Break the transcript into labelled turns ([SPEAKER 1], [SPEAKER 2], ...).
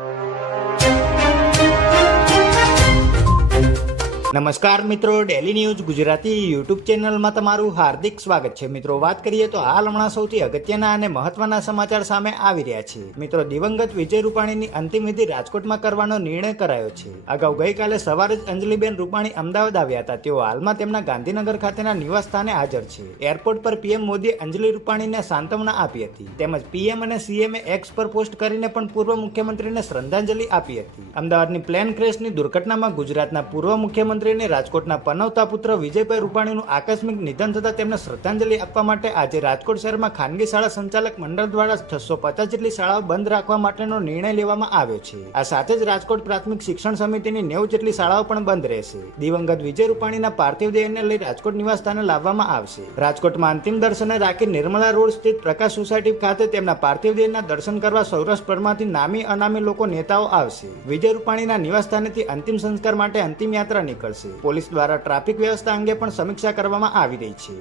[SPEAKER 1] you. નમસ્કાર મિત્રો daily news Gujarati YouTube ચેનલમાં તમારું હાર્દિક સ્વાગત છે. મિત્રો, વાત કરીએ તો હાલ હમણાં સૌથી અગત્યના અને મહત્વના સમાચાર સામે આવી રહ્યા છે. મિત્રો, દિવંગત વિજય રૂપાણીની અંતિમ વિધિ રાજકોટમાં કરવાનો નિર્ણય કરાયો છે. અગાઉ ગઈકાલે સવારે જ અંજલિબેન રૂપાણી અમદાવાદ આવ્યા હતા. તેઓ હાલમાં તેમના ગાંધીનગર ખાતેના નિવાસ સ્થાને હાજર છે. એરપોર્ટ પર પીએમ મોદીએ અંજલિ રૂપાણીને સાંત્વના આપી હતી. તેમજ પીએમ અને સીએમએ એક્સ પર પોસ્ટ કરીને પણ પૂર્વ મુખ્યમંત્રીને શ્રદ્ધાંજલિ આપી હતી. અમદાવાદની પ્લેન ક્રેશની દુર્ઘટનામાં ગુજરાતના પૂર્વ મુખ્યમંત્રીને રાજકોટના પનવતા પુત્ર વિજયભાઈ રૂપાણીનું આકસ્મિક નિધન થતાં તેમને શ્રદ્ધાંજલિ આપવા માટે આજે રાજકોટ શહેરમાં ખાનગી શાળા સંચાલક મંડળ દ્વારા છસો પચાસ જેટલી શાળાઓ બંધ રાખવા માટેનો નિર્ણય લેવામાં આવ્યો છે. આ સાથે જ રાજકોટ પ્રાથમિક શિક્ષણ સમિતિની નેવું જેટલી શાળાઓ પણ બંધ રહેશે. દિવંગત વિજય રૂપાણીના પાર્થિવ દેહને લઈ રાજકોટ નિવાસ સ્થાને લાવવામાં આવશે. રાજકોટમાં અંતિમ દર્શને રાખી નિર્મલા રોડ સ્થિત પ્રકાશ સોસાયટી ખાતે તેમના પાર્થિવ દેહના દર્શન કરવા સૌરાષ્ટ્રભરમાંથી નામી અનામી લોકો નેતાઓ આવશે. વિજય રૂપાણીના નિવાસ સ્થાનેથી અંતિમ સંસ્કાર માટે અંતિમ યાત્રા નીકળશે. પોલીસ દ્વારા ટ્રાફિક વ્યવસ્થા અંગે પણ સમીક્ષા કરવામાં આવી રહી છે.